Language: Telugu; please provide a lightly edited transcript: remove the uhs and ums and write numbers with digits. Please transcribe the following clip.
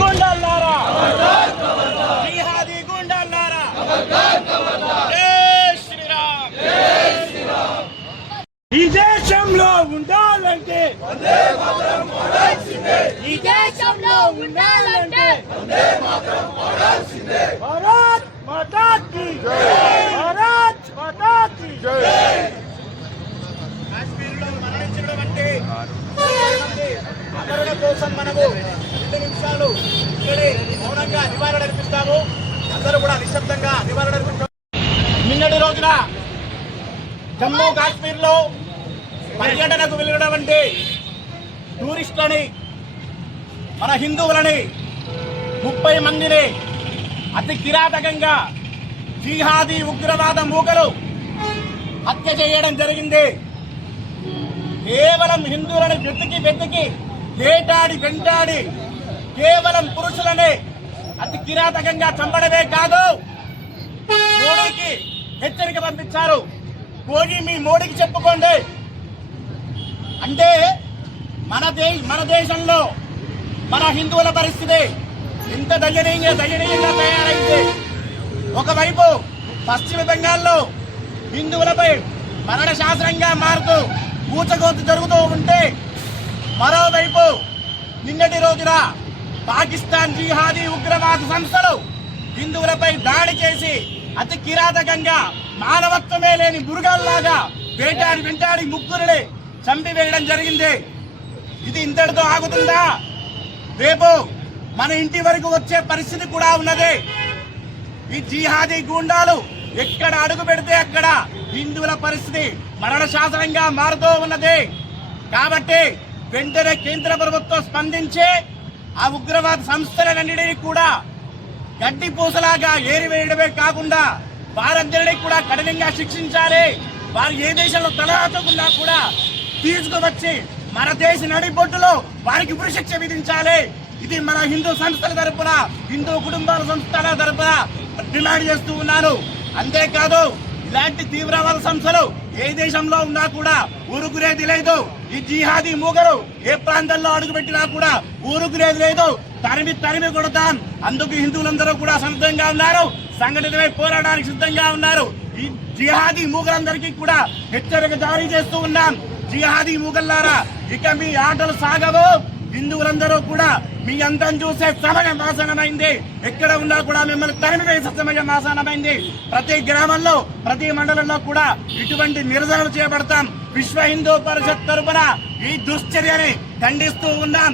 గుండాలారా, జిహాదీ గుండాలారా, జై శ్రీరామ్. ఈ దేశంలో ఉండాలంటే, ఈ దేశంలో ఉండాలంటే భారత్ మాతా కీ జై, భారత్ మాతా కీ జై. కాశ్మీర్లో మరణించినటువంటి అమరుల కోసం మనము 2 నిమిషాలు ఇక్కడే మౌనంగా నివాళులు అర్పిస్తాము. అందరూ కూడా నిశ్శబ్దంగా నివాళులు అర్పిస్తాము. నిన్నటి రోజున జమ్మూ కాశ్మీర్ లో పర్యటనకు వెళ్ళినటువంటి టూరిస్టులని, మన హిందువులని 30 మందిని అతి కిరాతకంగా జిహాదీ ఉగ్రవాద మూకలు హత్య చేయడం జరిగింది. కేవలం హిందువులను వెతికి వెంటాడి కేవలం పురుషులని అతి కిరాతకంగా చంపడమే కాదు, మోడీకి హెచ్చరిక పంపించారు. మోడీ, మీ మోడీకి చెప్పుకోండి. అంటే మన దేశంలో మన హిందువుల పరిస్థితి ఇంత దయనీయంగా తయారైంది. ఒకవైపు పశ్చిమ బెంగాల్లో హిందువులపై మరణ శాసనంగా మారుతూ కూచగోతు జరుగుతూ ఉంటే, మరోవైపు నిన్నటి రోజున పాకిస్తాన్ జిహాదీ ఉగ్రవాద సంస్థలు హిందువులపై దాడి చేసి అతి కిరాతకంగా మానవత్వమే లేని మృగాల్లాగా వెంటాడి ముగ్గురిని చంపివేయడం జరిగింది. ఇది ఇంతటితో ఆగుతుందా? రేపు మన ఇంటి వరకు వచ్చే పరిస్థితి కూడా ఉన్నది. ఈ జిహాదీ గూండాలు ఎక్కడ అడుగు పెడితే అక్కడ హిందువుల పరిస్థితి మరణ శాసనంగా మారుతూ ఉన్నది. కాబట్టి వెంటనే కేంద్ర ప్రభుత్వం స్పందించి ఆ ఉగ్రవాద సంస్థలన్నిటినీ కూడా గడ్డి పూసలాగా ఏరివేయడమే కాకుండా వారందరినీ కూడా కఠినంగా శిక్షించాలి. వారు ఏ దేశంలో తలహాతుకున్నా కూడా తీసుకువచ్చి మన దేశ నడిబొడ్డులో వారికి ఉరిశిక్ష విధించాలి. ఇది మన హిందూ సంస్థల తరపున, హిందూ కుటుంబాల సంస్థల తరపున డిమాండ్ చేస్తూ ఉన్నాను. అంతేకాదు, ఇలాంటి తీవ్రవాద సంస్థలు ఏ దేశంలో ఉన్నా కూడా ఊరుకునేది లేదు. ఈ జిహాదీ మూగలు ఏ ప్రాంతంలో అడుగుపెట్టినా కూడా ఊరుకునేది లేదు. తరిమి కొడతాం. అందుకు హిందువులందరూ కూడా సిద్ధంగా ఉన్నారు, సంఘటితమై పోరాడడానికి సిద్ధంగా ఉన్నారు. ఈ జిహాదీ మూగలందరికీ కూడా హెచ్చరిక జారీ చేస్తూ ఉన్నాం. జిహాదీ మూగల్లారా, ఇక మీ ఆటలు సాగవు. హిందువులందరూ కూడా మీ అందం చూసే సమయం ఆసనమైంది. ఎక్కడ ఉన్నా కూడా మిమ్మల్ని తరిమి వేసే సమయం ఆసనమైంది. ప్రతి గ్రామంలో, ప్రతి మండలంలో కూడా ఇటువంటి నిరసనలు చేపడతాం. విశ్వ హిందూ పరిషత్ తరపున ఈ దుశ్చర్యని ఖండిస్తూ ఉన్నాం.